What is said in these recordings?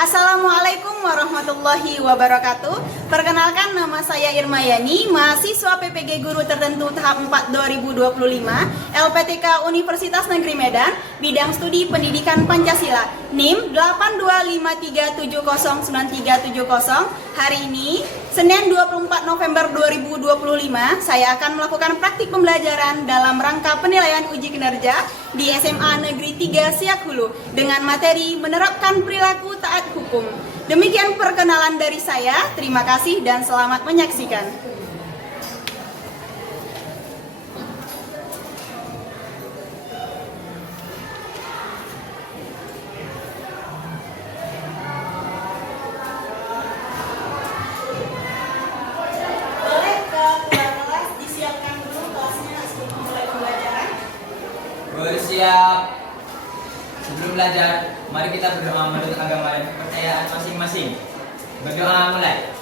Assalamualaikum warahmatullahi wabarakatuh. Perkenalkan, nama saya Irma Yani, mahasiswa PPG Guru Tertentu tahap 4 2025, LPTK Universitas Negeri Medan, bidang studi Pendidikan Pancasila, NIM 8253709370. Hari ini, Senin 24 November 2025, saya akan melakukan praktik pembelajaran dalam rangka penilaian uji kinerja di SMA Negeri 3 Siak Hulu dengan materi menerapkan perilaku taat hukum. Demikian perkenalan dari saya. Terima kasih dan selamat menyaksikan. Boleh ke kelas kelas disiapkan dulu kelasnya sebelum mulai pembelajaran. Bersiap. Sebelum belajar, mari kita berdoa menurut agama dan kepercayaan masing-masing. Berdoa mulai.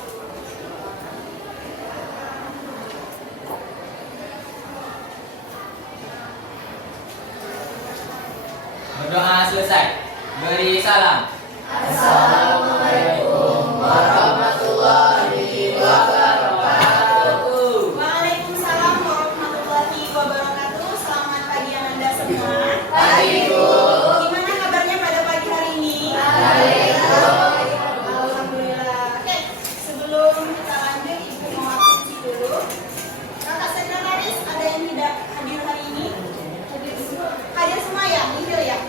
Berdoa selesai. Beri salam. Assalamualaikum warahmatullahi wabarakatuh. Waalaikumsalam warahmatullahi wabarakatuh. Selamat pagi Anda semua. Pagi, Bu. Gimana kabarnya pada pagi hari ini? Baik, Bu. Alhamdulillah. Oke, sebelum kita lanjut, Ibu mau absensi dulu. Kakak sekretaris, ada yang tidak hadir hari ini? Hadir semua ya? Nihil ya?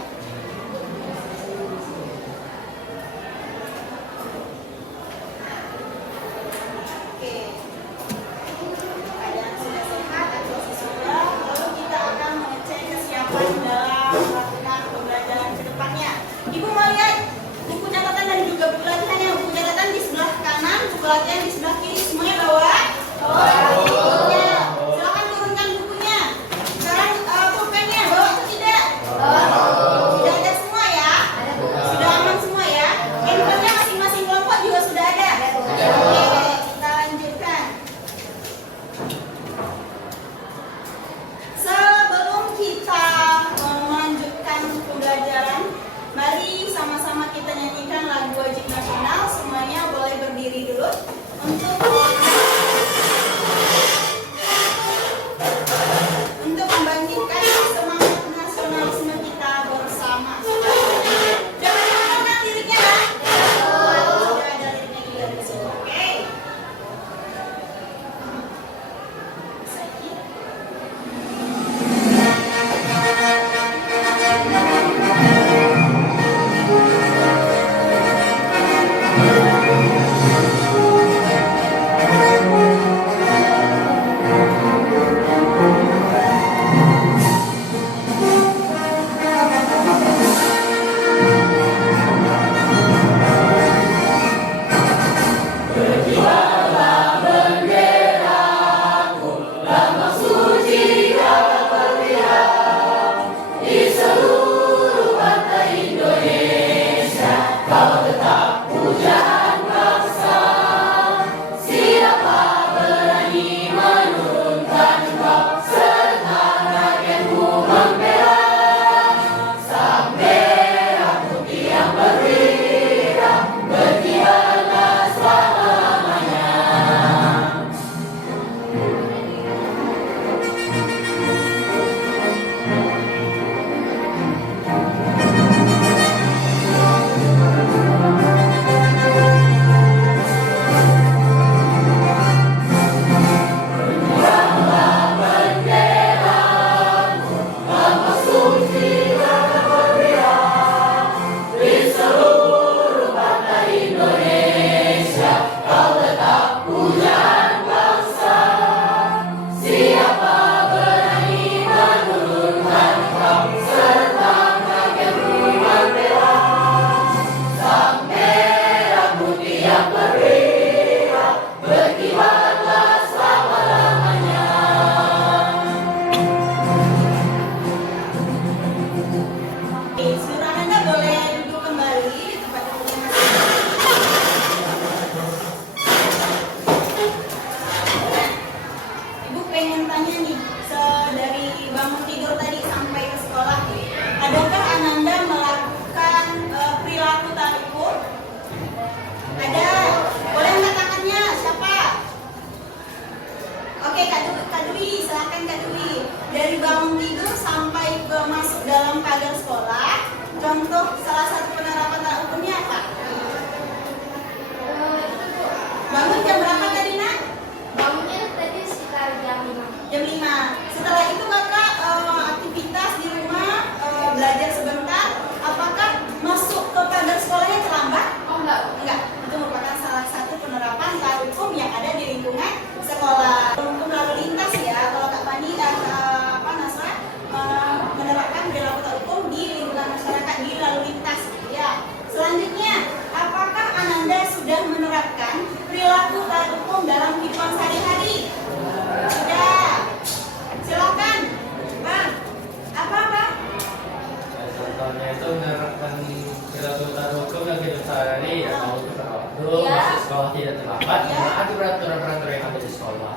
hari atau waktu tertentu, Iya. masuk sekolah tidak terlambat, Iya. menaati peraturan-peraturan yang ada di sekolah.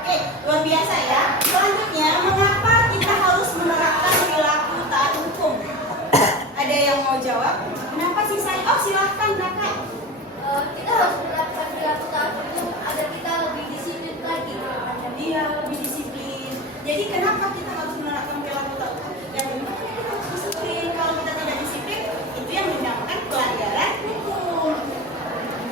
Oke, luar biasa ya. Selanjutnya, mengapa kita harus menerapkan perilaku taat hukum? Ada yang mau jawab? Kenapa sih saya? Oh, silahkan kakak. Kita harus menerapkan perilaku taat hukum agar kita lebih disiplin lagi ke depannya. Dia lebih disiplin. Jadi kenapa kita harus menerapkan perilaku taat hukum? Yang kedua, kita harus disiplin. Kalau kita tidak disiplin, itu yang dinamakan pelanggaran hukum.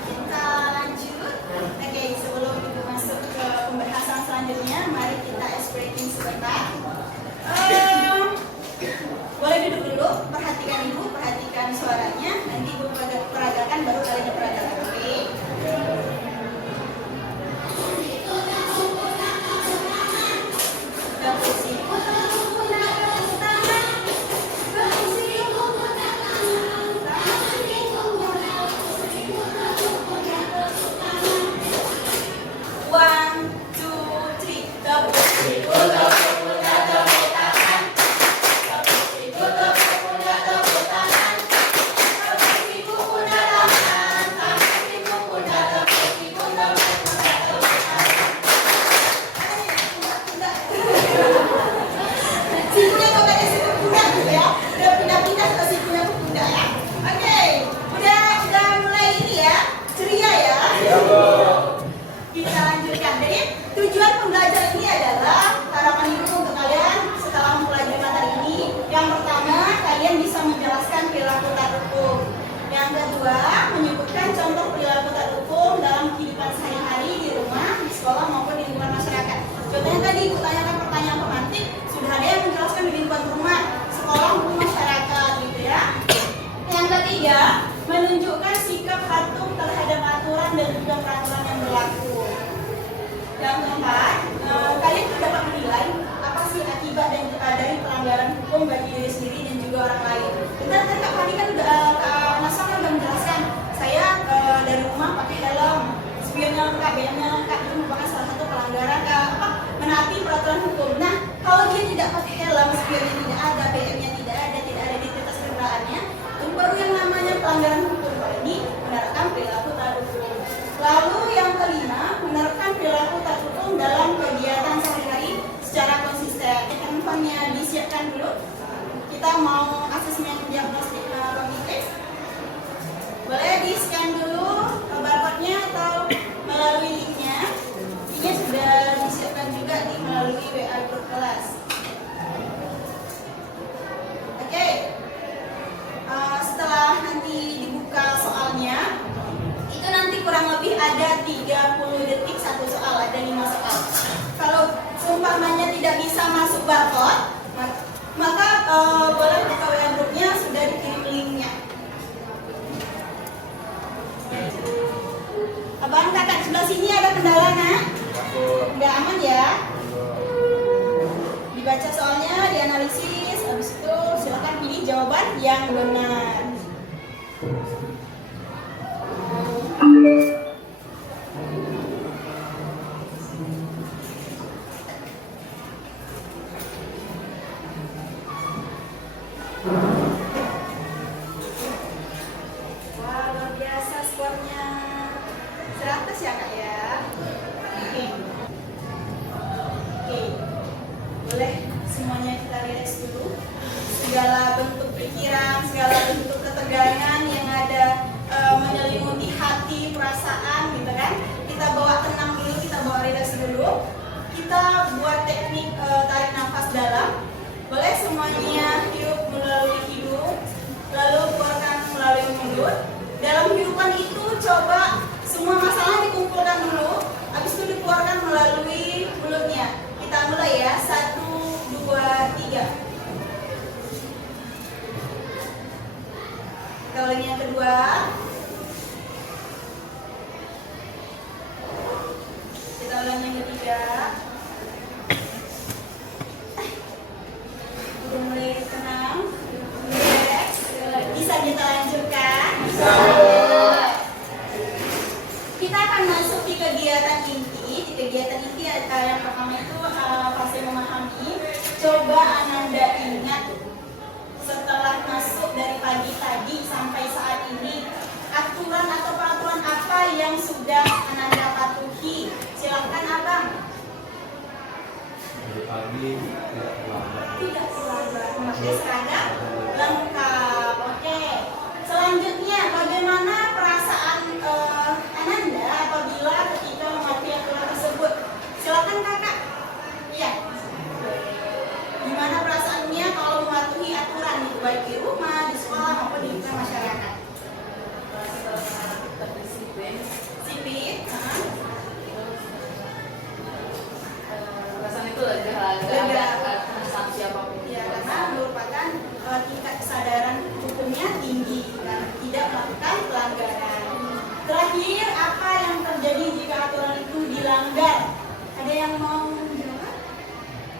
Kita lanjut. Oke, sebelum kita masuk ke pembahasan selanjutnya, mari kita ice breaking sebentar. Boleh duduk dulu, perhatikan ibu, perhatikan suaranya. Nanti ibu peragakan, baru kalian peragakan. Oke. One, two, three, double. Sikunya kok ada siku kuda gitu ya. Udah pindah-pindah ke sikunya ke kuda ya. Oke, udah mulai ini ya, ceria ya. Kita lanjutkan. Jadi tujuan pembelajaran ini adalah harapan ibu untuk kalian setelah mempelajari materi ini. Yang pertama, kalian bisa menjelaskan perilaku taat hukum. Yang kedua, menyebutkan contoh perilaku taat hukum dalam kehidupan sehari-hari di rumah, di sekolah maupun di lingkungan masyarakat. Contohnya tadi ibu tanyakan pertanyaan pemantik, sudah ada yang menjelaskan di lingkungan rumah, sekolah maupun masyarakat gitu ya. Yang ketiga, menunjukkan sikap patuh terhadap aturan dan juga peraturan yang berlaku. Yang keempat, kalian tuh dapat menilai apa sih akibat dan dari pelanggaran hukum bagi diri sendiri dan juga orang lain. Bentar, Kak Fani kan Kak Nasar kan udah menjelaskan, saya dari rumah pakai helm, spionnya lengkap, BM-nya lengkap, itu merupakan salah satu pelanggaran menaati peraturan hukum. Nah, kalau dia tidak pakai helm, spionnya tidak ada, BM-nya tidak ada identitas kendaraannya, itu baru yang namanya pelanggaran hukum. Kalau ini menerapkan perilaku taat hukum. Lalu yang kelima, menerapkan perilaku taat hukum dalam kegiatan sehari-hari secara konsisten. Handphonenya disiapkan dulu. Kita mau asesmen diagnostik kognitif. Boleh di-scan dulu barcode-nya atau melalui link-nya. Linknya sudah disiapkan juga melalui WA grup kelas. Oke. Setelah nanti dibuka soalnya, itu nanti kurang lebih ada 30 detik satu soal, ada 5 soal. Kalau seumpamanya tidak bisa masuk barcode, maka boleh buka WA grupnya, sudah dikirim linknya. Abang kakak sebelah sini ada kendala nak? Nggak aman ya? Dibaca soalnya, dianalisis, habis itu silakan pilih jawaban yang benar. Wah, luar biasa skornya. 100 ya kak ya. Oke. Oke. Boleh semuanya kita relax dulu. Segala bentuk pikiran, segala bentuk ketegangan yang ada menyelimuti hati, perasaan gitu kan. Kita bawa tenang dulu, kita bawa relax dulu. Kita buat teknik tarik nafas dalam. Boleh semuanya hirup melalui hidung, lalu keluarkan melalui mulut. Dalam kehidupan itu coba semua masalah dikumpulkan dulu, habis itu dikeluarkan melalui mulutnya. Kita mulai ya, 1, 2, 3. Kita ulangi yang kedua. Kita ulangi yang ketiga. Udah mulai tenang, relax. Bisa kita lanjutkan? Kita akan masuk di kegiatan inti. Di kegiatan inti yang pertama itu fase memahami. Coba Ananda ingat setelah masuk dari pagi tadi sampai saat ini, Tidak terlambat memakai seragam lengkap. Oke. Selanjutnya, bagaimana perasaan Ananda apabila ketika mematuhi aturan tersebut? Silakan kakak. Iya. Gimana perasaannya kalau mematuhi aturan itu baik di rumah, di sekolah maupun di lingkungan masyarakat? Sipit. Perasaan itu lega ada sanksi apapun. Ya, karena merupakan tingkat kesadaran hukumnya tinggi dan tidak melakukan pelanggaran. Terakhir, apa yang terjadi jika aturan itu dilanggar? Ada yang mau menjawab?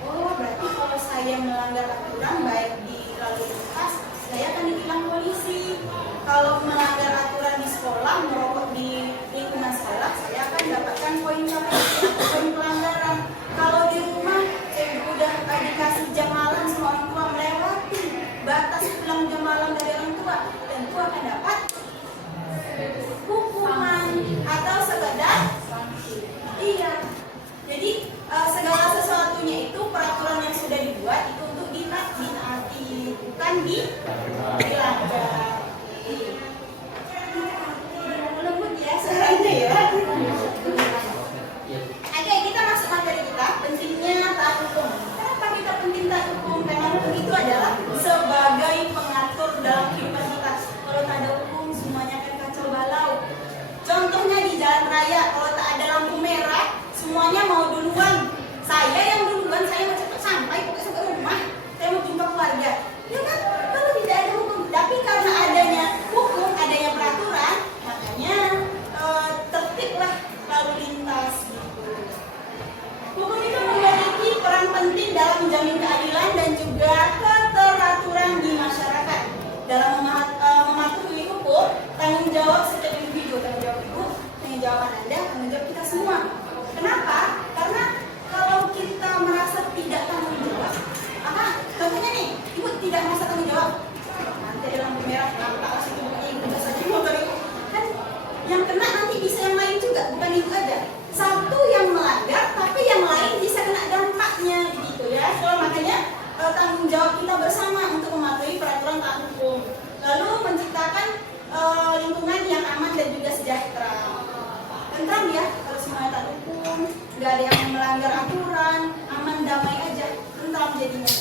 Oh, berarti kalau saya melanggar aturan baik di lalu lintas, saya akan ditilang polisi. Kalau melanggar aturan di sekolah, merokok di lingkungan sekolah, saya akan dapatkan poin pelanggaran. Kalau di rumah, saya udah dikasih jam malam sama orang tua melewati batas pulang jam malam dari orang tua, tentu akan dapat hukuman atau sekedar iya. Jadi segala sesuatunya itu peraturan yang sudah dibuat itu untuk ditaati, bukan dilanggar. Lembut ya suaranya ya. Oke, kita masuk materi kita, pentingnya taat hukum. Kenapa kita penting taat hukum? Karena hukum itu adalah sebagai pengatur dalam kehidupan kita. Kalau tak ada hukum, semuanya akan kacau balau. Contohnya di jalan raya, kalau tak ada lampu merah, semuanya mau duluan. Saya yang duluan, saya mau cepat sampai, pokoknya sampai rumah. Saya mau jumpa keluarga. Ya kan? Kalau tidak ada hukum, tapi karena adanya hukum, adanya peraturan, makanya tertiblah lalu lintas. Hukum itu memiliki peran penting dalam menjamin keadilan dan juga keteraturan di masyarakat. Dalam mematuhi hukum, tanggung jawab setiap individu, tanggung jawab ibu, tanggung jawab Anda, tanggung jawab kita semua. Kenapa? Karena kalau kita merasa tidak tanggung jawab, contohnya nih, ibu tidak merasa tanggung jawab. Nanti ada lampu merah, kenapa harus itu pokoknya ibu udah saja motor itu. Kan yang kena nanti bisa yang lain juga, bukan ibu aja. Satu yang melanggar, tapi yang lain bisa kena dampaknya begitu ya. So, makanya tanggung jawab kita bersama untuk mematuhi peraturan taat hukum. Lalu menciptakan lingkungan yang aman dan juga sejahtera. Tentram ya, kalau semuanya taat hukum, nggak ada yang melanggar aturan, aman damai aja, tentram jadinya.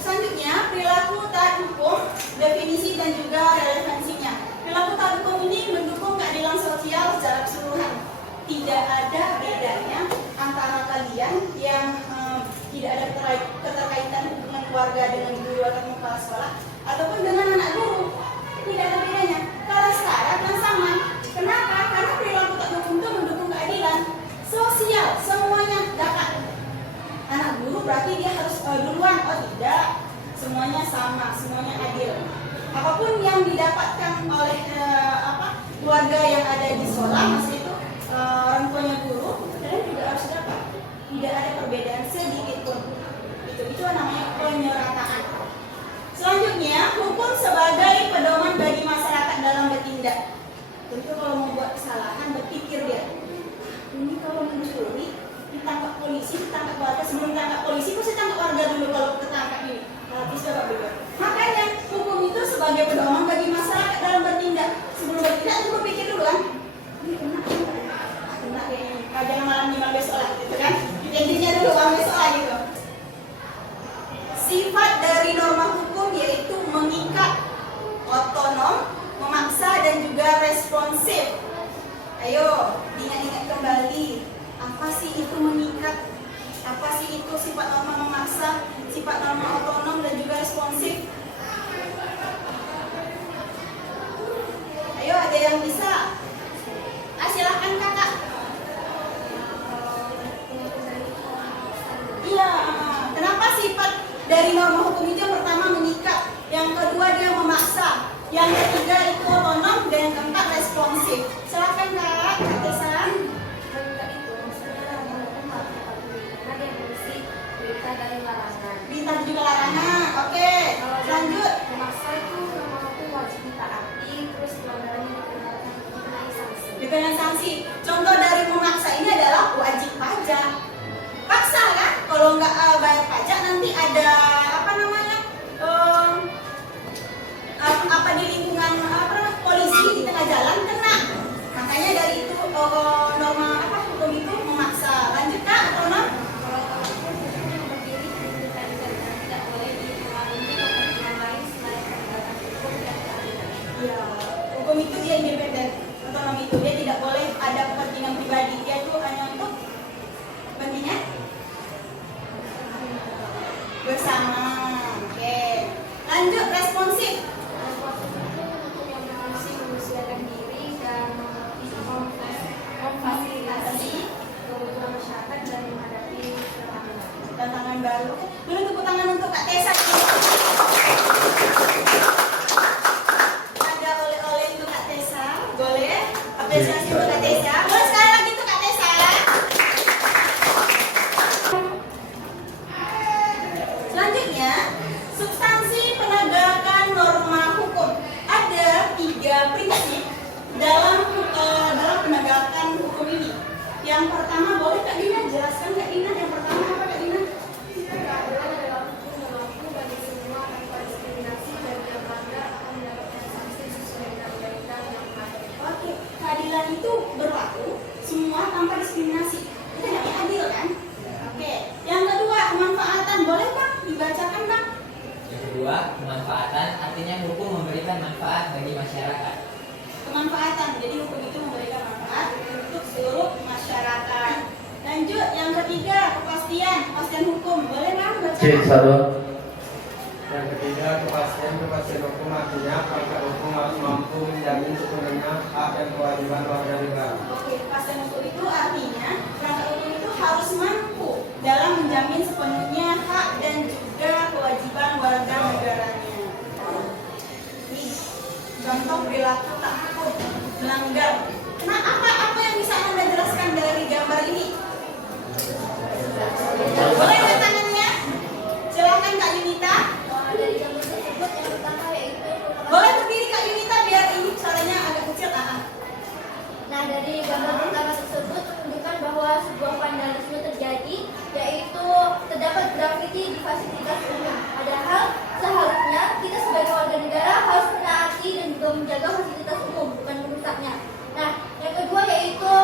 Selanjutnya, perilaku taat hukum, definisi dan juga relevansinya. Perilaku taat hukum ini mendukung keadilan sosial secara keseluruhan. Tidak ada bedanya antara kalian yang tidak ada keterkaitan hubungan keluarga dengan guru atau kepala sekolah ataupun dengan anak guru. Tidak ada bedanya. Kalau setara dan sama. Kenapa? Karena perilaku taat hukum itu mendukung keadilan sosial. Semuanya dapat. Anak guru berarti dia harus duluan. Oh tidak. Semuanya sama. Semuanya adil. Apapun yang didapatkan oleh keluarga yang ada di sekolah, maksud itu orang tuanya guru, kalian juga harus dapat. Tidak ada perbedaan sedikit pun. Itu namanya penyerataan. Selanjutnya, hukum sebagai pedoman bagi masyarakat dalam bertindak. Tentu kalau membuat kesalahan, berpikir dia, ini kalau mencuri, ditangkap polisi, ditangkap warga. Sebelum ditangkap polisi, pasti tangkap warga dulu kalau ketangkap ini. Habis dapat bebas. Makanya hukum itu sebagai pedoman bagi masyarakat dalam bertindak. Sebelum bertindak itu berpikir dulu kan, ini kena jangan malam lima besok lah, gitu kan? Intinya dulu malam besok lah gitu. Sifat dari norma hukum yaitu mengikat, otonom, memaksa dan juga responsif. Ayo diingat-ingat kembali, apa sih itu mengikat? Apa sih itu sifat norma memaksa, sifat norma otonom dan juga responsif? Ayo, ada yang bisa? Silahkan kakak. Iya, kenapa sifat dari norma hukum itu yang pertama mengikat, yang kedua dia memaksa, yang ketiga itu otonom, dan yang keempat responsif. Silahkan kak, Tesan. Perintah juga larangan. Oke, lanjut. Memaksa itu norma hukum wajib ditaati, terus pelanggarannya dikenai sanksi. Dikenai sanksi. Contoh dari memaksa ini adalah wajib pajak. Paksa kan? kalau nggak bayar pajak nanti ada apa namanya apa di lingkungan polisi di tengah jalan kena. Makanya dari itu norma hukum itu memaksa. Lanjut Kak atau Nom? Ya, hukum itu dia independen, otonom itu dia tidak boleh ada kepentingan pribadi, dia itu hanya untuk kepentingan bersama. Oke, lanjut responsif. Memfasilitasi kebutuhan masyarakat dan menghadapi tantangan baru. Dulu tepuk tangan untuk Kak Tessa. Ada oleh-oleh untuk Kak Tessa, boleh? Apresiasi untuk Kak Tessa. Boleh sekali lagi untuk Kak Tessa. Selanjutnya, substansi penegakan norma hukum. Ada 3 prinsip dalam penegakan hukum ini. Yang pertama, boleh Kak Dina jelaskan Kak Dina, yang pertama apa Kak Dina? Keadilan adalah hukum yang berlaku bagi semua tanpa diskriminasi dan yang melanggar akan mendapatkan sanksi sesuai dengan undang-undang yang mengatur. Oke, keadilan itu berlaku semua tanpa diskriminasi. Itu yang adil kan? Oke. Yang kedua, kemanfaatan. Boleh Bang dibacakan Bang? Yang kedua, kemanfaatan artinya hukum memberikan manfaat bagi masyarakat. Kemanfaatan. Jadi hukum itu memberikan manfaat untuk seluruh masyarakat. Lanjut, yang ketiga, kepastian hukum. Boleh Bang baca? Yang ketiga, kepastian hukum artinya penegak hukum harus mampu menjamin sepenuhnya hak dan kewajiban warga negara. Oke, kepastian hukum itu artinya penegak hukum itu harus mampu dalam menjamin sepenuhnya hak dan juga kewajiban warga negaranya. Ini contoh perilaku tak takut melanggar. Nah, apa yang bisa Anda jelaskan dari gambar ini? Boleh angkat tangannya? Silakan Kak Yunita. Dari gambar tersebut yang pertama yaitu Boleh berdiri Kak Yunita biar ini suaranya agak kecil. Nah, dari gambar pertama tersebut menunjukkan bahwa sebuah vandalisme terjadi, yaitu terdapat grafiti di fasilitas umum. Padahal seharusnya kita sebagai warga negara harus menaati dan juga menjaga fasilitas umum, bukan merusaknya. Nah, yang kedua yaitu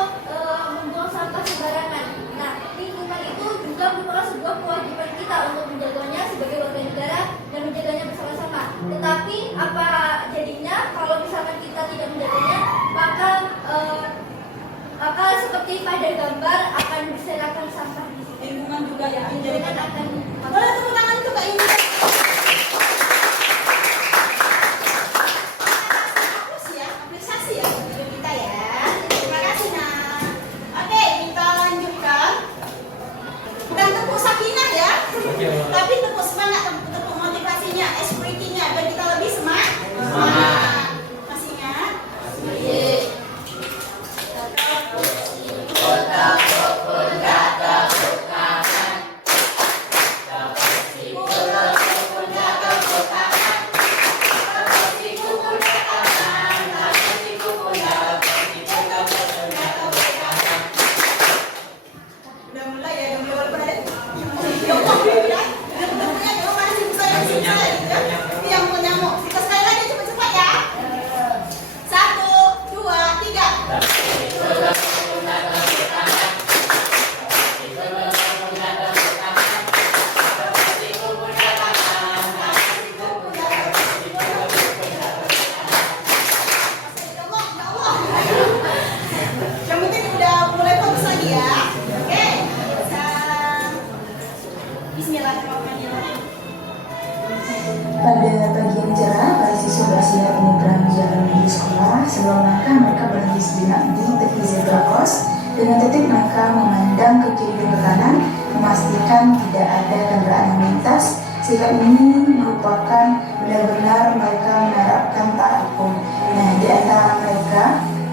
membuang sampah sembarangan. Nah, lingkungan itu juga merupakan sebuah kewajiban kita untuk menjaganya sebagai warga negara dan menjaganya bersama-sama. Tetapi apa jadinya kalau misalkan kita tidak menjaganya, maka seperti pada gambar akan berserakan sampah di situ. Lingkungan juga yang Lingkungan menjadi akan Boleh tepuk tangan untuk Kak Yunita. Apresiasi ya untuk kita ya. Terima kasih Nak. Oke, kita lanjutkan. Bukan tepuk sakinah ya, tapi tepuk semangat, tepuk motivasinya, espritinya, biar kita lebih semangat. Masih ingat? Udah mulai ya, udah mulai walaupun ada nyamuk ya. Tepuknya jangan mana sih saya gitu ya. Ini yang mau nyamuk. Kita sekali lagi cepat-cepat ya. 1, 2, 3. Yang penting udah mulai fokus lagi ya. Oke. Bismillahirrahmanirrahim. Pada pagi yang cerah, para siswa bersiap menyeberang jalan menuju sekolah. Sebelum langkah, mereka berhenti sejenak di tepi zebra cross. Dengan tertib mereka memandang ke kiri dan ke kanan, memastikan tidak ada kendaraan yang melintas. Sikap ini merupakan benar-benar mereka menerapkan taat hukum. Nah, di antara mereka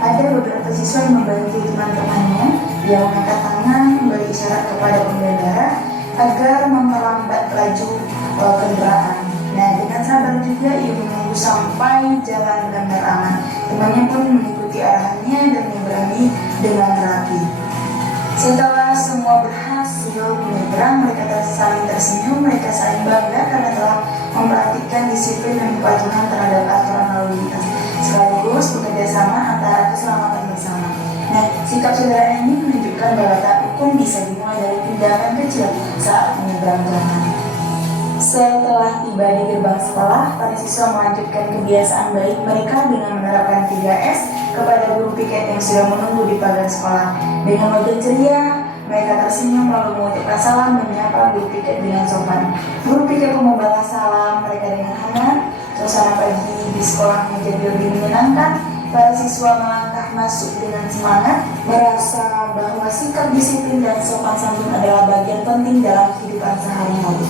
ada beberapa siswa yang membantu teman-temannya yang mengangkat tangan memberi isyarat kepada pengendara agar memperlambat laju kendaraan. Nah, dengan sabar juga ia menunggu sampai jalan benar aman. Temannya pun mengikuti arahannya dan menyeberangi dengan rapi. Setelah semua berhasil menyeberang, mereka saling tersenyum, mereka saling bangga karena telah memperhatikan disiplin dan kepatuhan terhadap aturan lalu lintas, sekaligus bekerja sama antara keselamatan bersama. Nah, sikap saudara ini menunjukkan bahwa taat hukum bisa dimulai dari tindakan kecil saat menyeberang jalan. Setelah tiba di gerbang sekolah, para siswa melanjutkan kebiasaan baik mereka dengan menerapkan 3S kepada guru piket yang sudah menunggu di pagar sekolah. Dengan wajah ceria, mereka tersenyum lalu mengucapkan salam dan menyapa guru piket dengan sopan. Guru piket pun membalas salam mereka dengan hangat. Suasana pagi di sekolah menjadi lebih menyenangkan. Para siswa melangkah masuk dengan semangat, merasa bahwa sikap disiplin dan sopan santun adalah bagian penting dalam kehidupan sehari-hari.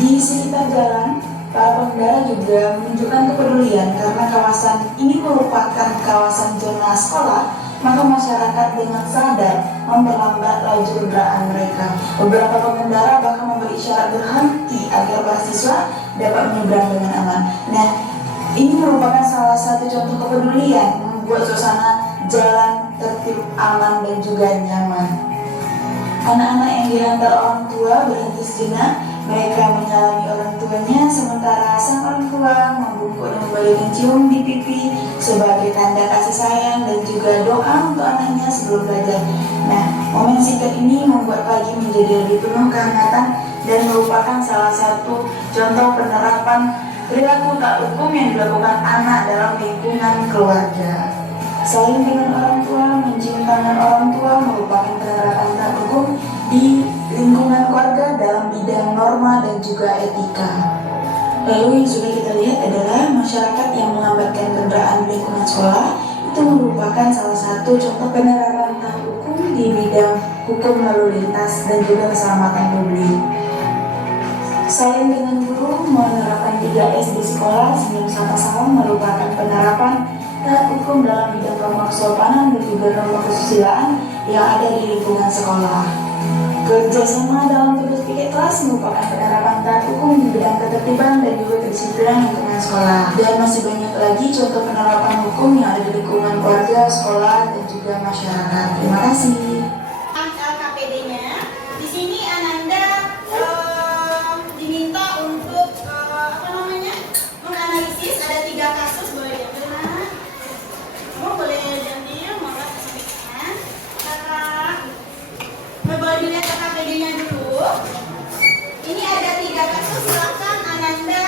Di sekitar jalan, para pengendara juga menunjukkan kepedulian karena kawasan ini merupakan kawasan zona sekolah, maka masyarakat dengan sadar memperlambat laju kendaraan mereka. Beberapa pengendara bahkan memberi isyarat berhenti agar para siswa dapat menyeberang dengan aman. Nah, ini merupakan salah satu contoh kepedulian membuat suasana jalan tertib, aman, dan juga nyaman. Anak-anak yang diantar orang tua berhenti sejenak. Mereka menyalami orang tuanya, sementara sang orang tua membungkuk dan memberikan cium di pipi sebagai tanda kasih sayang dan juga doa untuk anaknya sebelum belajar. Nah, momen singkat ini membuat pagi menjadi lebih penuh kehangatan dan merupakan salah satu contoh penerapan perilaku taat hukum yang dilakukan anak dalam lingkungan keluarga. Saling dengan orang tua, mencium tangan orang tua merupakan penerapan taat hukum di lingkungan keluarga dalam bidang norma dan juga etika. Lalu yang sudah kita lihat adalah masyarakat yang melambatkan kendaraan di lingkungan sekolah. Itu merupakan salah satu contoh penerapan taat hukum di bidang hukum lalu lintas dan juga keselamatan publik. Saling dengan guru menerapkan 3S di sekolah, senyum sapa salam merupakan penerapan taat hukum dalam bidang norma kesopanan dan juga norma kesusilaan yang ada di lingkungan sekolah. Kerjasama dalam tugas piket kelas merupakan penerapan taat hukum di bidang ketertiban dan juga kedisiplinan lingkungan sekolah. Dan masih banyak lagi contoh penerapan hukum yang ada di lingkungan keluarga, sekolah, dan juga masyarakat. Terima kasih. LKPD-nya, di sini Ananda diminta untuk menganalisis ada 3 kasus. Boleh diambil, Nak? Kamu boleh diambil, maka sampaikan. Boleh dilihat LKPD-nya dulu. Ini ada 3 kasus. Silakan Ananda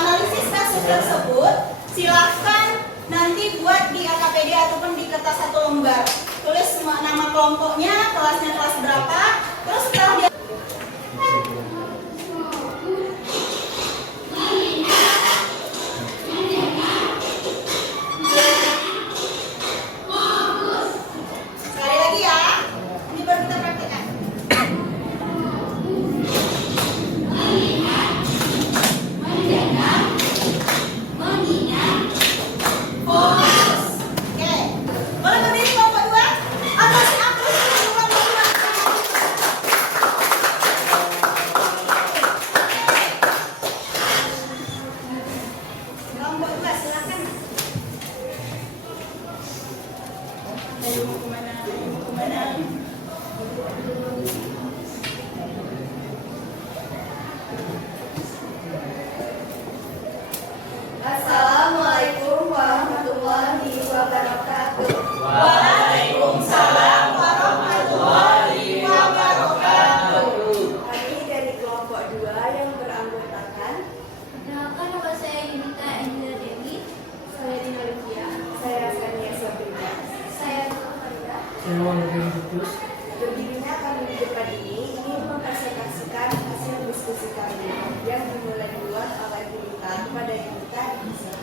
analisis kasus tersebut. Silakan nanti buat di LKPD ataupun di kertas 1 lembar. Tulis semua nama kelompoknya, kelasnya kelas berapa. Terus setelah dia sekali lagi ya. Ini baru kita praktekkan. Fokus. Oke. Boleh berdiri kelompok 2? Atau si April dulu kelompok 2? Kelompok 2 silakan. Ayo mau kemana? Ayo mau kemana? Assalamualaikum warahmatullahi wabarakatuh. Waalaikumsalam warahmatullahi wabarakatuh. Kami dari kelompok 2 yang beranggotakan Perkenalkan, nama saya Yunita Angela Dewi. saya Dina Livia, saya Sania Sabrina. Saya Farida. Berdirinya kami di depan ini ingin mempresentasikan hasil diskusi kami yang dimulai duluan oleh Yunita kepada Yunita Indonesia.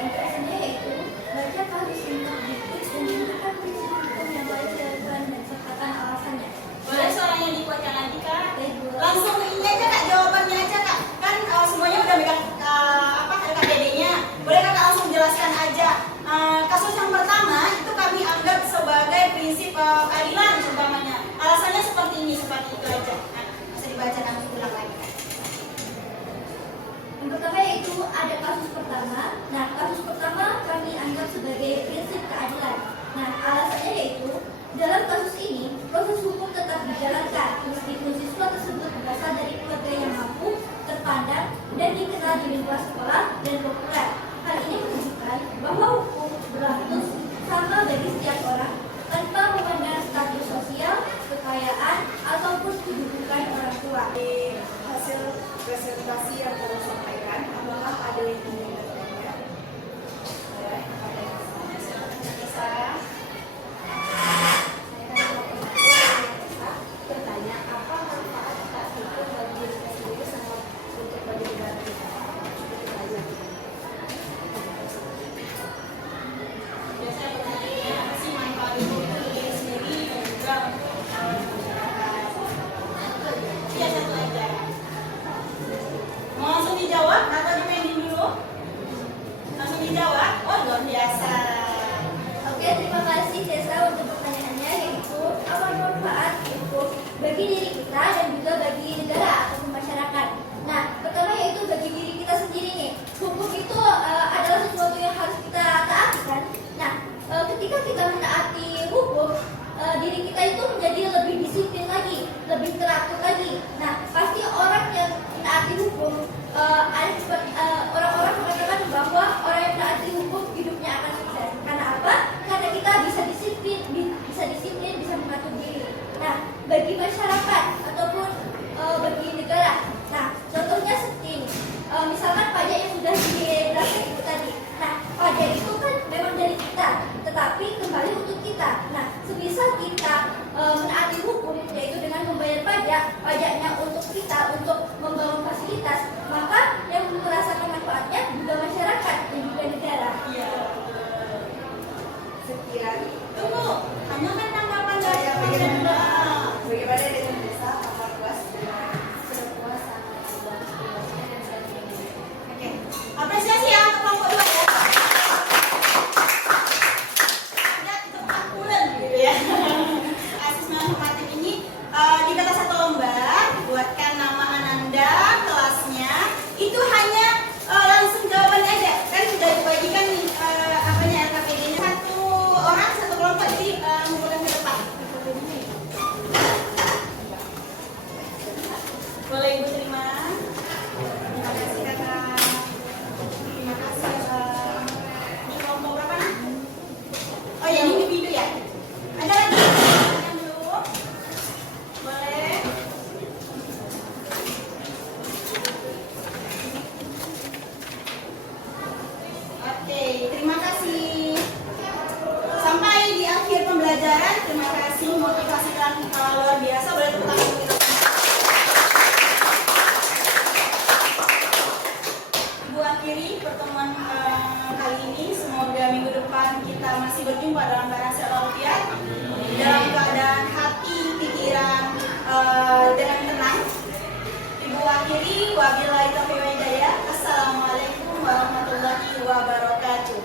Intinya yaitu baca kasus untuk dikit dan menentukan prinsip hukum yang baik dan sertakan alasannya. Boleh suaranya dikuatkan lagi, Kak? Baik, Bu. Langsung ini aja, Kak, jawabannya aja, Kak. Kan semuanya udah megang LKPD-nya. Boleh Kakak langsung jelaskan aja. Kasus yang pertama itu kami anggap sebagai prinsip keadilan umpamanya. Alasannya seperti ini, seperti itu aja. Nah, bisa dibacakan ulang lagi. Yang pertama yaitu ada kasus pertama. Nah, kasus pertama kami anggap sebagai prinsip keadilan. Nah, alasannya yaitu Oke, terima kasih Desa untuk pertanyaannya, yaitu apa manfaat hukum bagi diri kita dan juga bagi negara atau masyarakat. Nah, pertama yaitu bagi diri kita sendiri nih. Hukum itu adalah sesuatu yang harus kita taati kan. Nah, ketika kita menaati hukum, diri kita itu menjadi lebih disiplin lagi, lebih teratur lagi. Nah, pasti orang yang menaati hukum, orang-orang mengatakan bahwa orang yang menaati hukum hidupnya akan sukses. Karena apa? Karena kita bisa disiplin, bisa mengatur diri. Nah, bagi masyarakat ataupun bagi negara. Nah, contohnya seperti ini. Misalkan pajak yang sudah diberlakukan itu tadi. Nah, pajak itu kan memang dari kita, tetapi kembali untuk kita. Nah, sebisa kita menaati hukum, yaitu dengan membayar pajaknya untuk kita, untuk membangun fasilitas, maka yang merasakan manfaatnya juga masyarakat dan juga negara. Iya. Sekian. Tunggu, hanya kan tanggapan Saya dari bagaimana Bagaimana? dengan Desa? Apa puas? Oke, apresiasi ya untuk kelompok 2 ya. Ada tepat bulan gitu ya. Asesmen formatif ini di kata satu lembar, buatkan nama Ananda, kelasnya. Itu hanya langsung jawabannya aja. Kan sudah dibagikan nih LKPD-nya. Satu orang, satu kelompok, jadi ngumpulkan ke depan. Boleh Ibu terima? Terima kasih kakak. Terima kasih kakak. Ini kelompok berapa nih? Oh ya, ini individu ya? Ada lagi? Yang belum? Boleh? Oke, terima kasih. Sampai di akhir pembelajaran, terima kasih motivasi kalian luar biasa. Boleh tepuk tangan untuk kita semua. Ibu akhiri pertemuan kali ini. Semoga minggu depan kita masih berjumpa dalam keadaan sehat walafiat, dalam keadaan hati, pikiran dengan tenang. Ibu akhiri, wabillahi taufiq wal hidayah. Assalamualaikum warahmatullahi wabarakatuh.